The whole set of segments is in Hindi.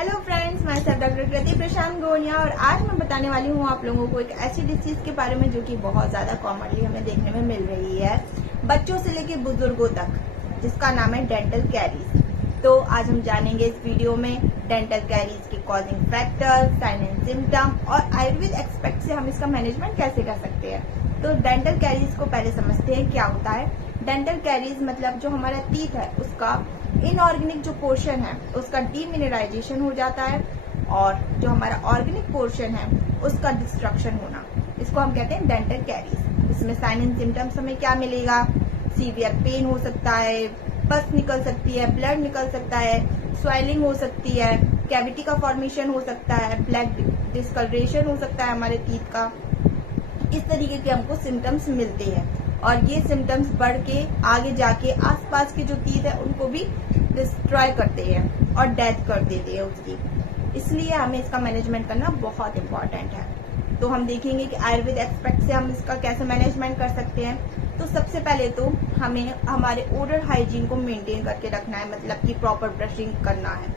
हेलो फ्रेंड्स, मैं सब डॉक्टर कृति प्रशांत गोनिया और आज मैं बताने वाली हूँ आप लोगों को एक ऐसी डिसीज के बारे में जो कि बहुत ज्यादा कॉमनली हमें देखने में मिल रही है बच्चों से लेकर बुजुर्गों तक, जिसका नाम है डेंटल कैरीज। तो आज हम जानेंगे इस वीडियो में डेंटल कैरीज के causing factor, sign and symptom और आयुर्वेद एक्सपेक्ट से हम इसका मैनेजमेंट कैसे कर सकते हैं। तो डेंटल कैरीज को पहले समझते हैं क्या होता है। डेंटल कैरीज मतलब जो हमारा टीथ है उसका इनऑर्गेनिक जो पोर्शन है उसका डीमिनरलाइजेशन हो जाता है और जो हमारा ऑर्गेनिक पोर्शन है उसका डिस्ट्रक्शन होना, इसको हम कहते हैं डेंटल कैरीज। इसमें साइन एंड सिम्टम्स हमें क्या मिलेगा? सीवियर पेन हो सकता है, पस निकल सकती है, ब्लड निकल सकता है, स्वेलिंग हो सकती है, कैविटी का फॉर्मेशन हो सकता है, ब्लैक डिस्कलरेशन हो सकता है हमारे टीथ का। इस तरीके के हमको सिम्टम्स मिलते हैं और ये सिम्टम्स बढ़ के आगे जाके आसपास के जो टीथ है उनको भी डिस्ट्रॉय करते हैं और डेथ कर देते हैं उसकी। इसलिए हमें इसका मैनेजमेंट करना बहुत इम्पोर्टेंट है। तो हम देखेंगे कि आयुर्वेद एक्सपेक्ट से हम इसका कैसे मैनेजमेंट कर सकते हैं। तो सबसे पहले तो हमें हमारे ओरल हाइजीन को मेंटेन करके रखना है, मतलब कि प्रॉपर ब्रशिंग करना है,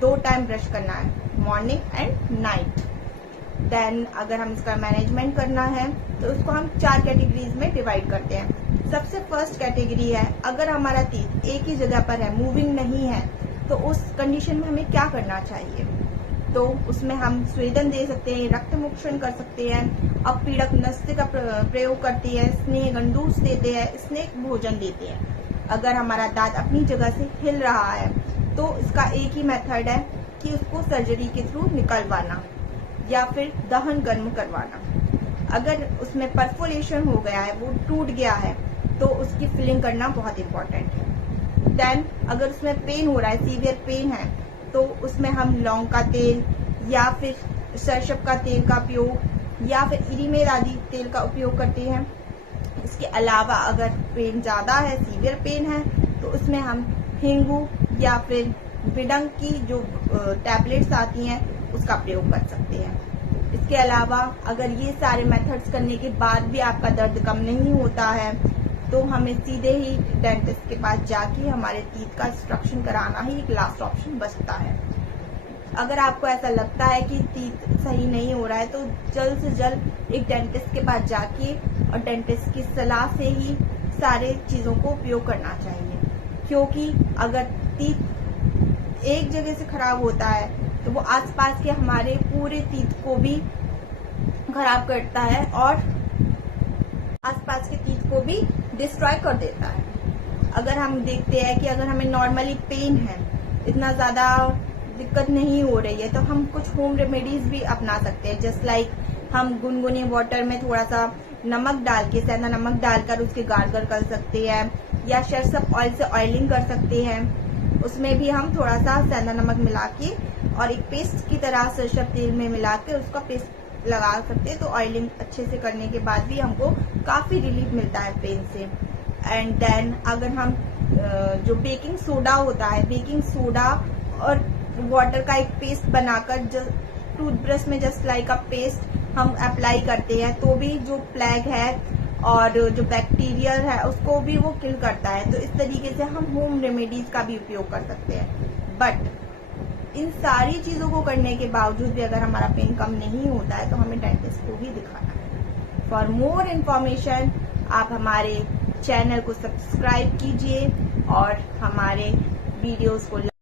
2 टाइम ब्रश करना है, मॉर्निंग एंड नाइट। देन अगर हम इसका मैनेजमेंट करना है तो उसको हम 4 कैटेगरीज में डिवाइड करते हैं। सबसे फर्स्ट कैटेगरी है, अगर हमारा टीथ एक ही जगह पर है, मूविंग नहीं है, तो उस कंडीशन में हमें क्या करना चाहिए। तो उसमें हम स्वेदन दे सकते हैं, रक्त मोक्षण कर सकते हैं, अपीड़क नस्य का प्रयोग करते हैं, स्नेह गंडूस देते हैं, स्नेह भोजन देते हैं। अगर हमारा दांत अपनी जगह से हिल रहा है तो इसका एक ही मेथड है कि उसको सर्जरी के थ्रू निकलवाना या फिर दहन कर्म करवाना। अगर उसमें परफोरेशन हो गया है, वो टूट गया है, तो उसकी फिलिंग करना बहुत इंपॉर्टेंट है। देन अगर उसमें पेन हो रहा है, सीवियर पेन है, तो उसमें हम लौंग का तेल या फिर सरसों का तेल का उपयोग या फिर इरीमेल आदि तेल का उपयोग करते हैं। इसके अलावा अगर पेन ज्यादा है, सीवियर पेन है, तो उसमें हम हिंगू या फिर विडंग की जो टैबलेट्स आती हैं उसका प्रयोग कर सकते हैं। इसके अलावा अगर ये सारे मेथड्स करने के बाद भी आपका दर्द कम नहीं होता है तो हमें सीधे ही डेंटिस्ट के पास जाके हमारे टीथ का एक्सट्रैक्शन कराना ही एक लास्ट ऑप्शन बचता है। अगर आपको ऐसा लगता है कि टीथ सही नहीं हो रहा है तो जल्द से जल्द एक डेंटिस्ट के पास जाके और डेंटिस्ट की सलाह से ही सारे चीजों को उपयोग करना चाहिए, क्योंकि अगर टीथ एक जगह से खराब होता है तो वो आसपास के हमारे पूरे टीथ को भी खराब करता है और आसपास के टीथ को भी डिस्ट्रॉय कर देता है। अगर हम देखते हैं कि अगर हमें नॉर्मली पेन है, इतना ज्यादा दिक्कत नहीं हो रही है, तो हम कुछ होम रेमेडीज भी अपना सकते हैं। जस्ट लाइक हम गुनगुने वाटर में थोड़ा सा नमक डाल के, सेंधा नमक डालकर उसके गार्गल कर सकते हैं, या सरसों ऑयल से ऑयलिंग कर सकते हैं। उसमें भी हम थोड़ा सा सेंधा नमक मिला के और एक पेस्ट की तरह सरसों तेल में मिला के उसका पेस्ट लगा सकते हैं। तो ऑयलिंग अच्छे से करने के बाद भी हमको काफी रिलीफ मिलता है पेन से। एंड देन अगर हम जो बेकिंग सोडा होता है, बेकिंग सोडा और वाटर का एक पेस्ट बनाकर टूथब्रश में जस्ट लाइक अ पेस्ट हम अप्लाई करते हैं, तो भी जो प्लैग है और जो बैक्टीरियल है उसको भी वो किल करता है। तो इस तरीके से हम होम रेमेडीज का भी उपयोग कर सकते हैं। बट इन सारी चीजों को करने के बावजूद भी अगर हमारा पेन कम नहीं होता है तो हमें डेंटिस्ट को ही दिखाना है। फॉर मोर इन्फॉर्मेशन आप हमारे चैनल को सब्सक्राइब कीजिए और हमारे वीडियोस को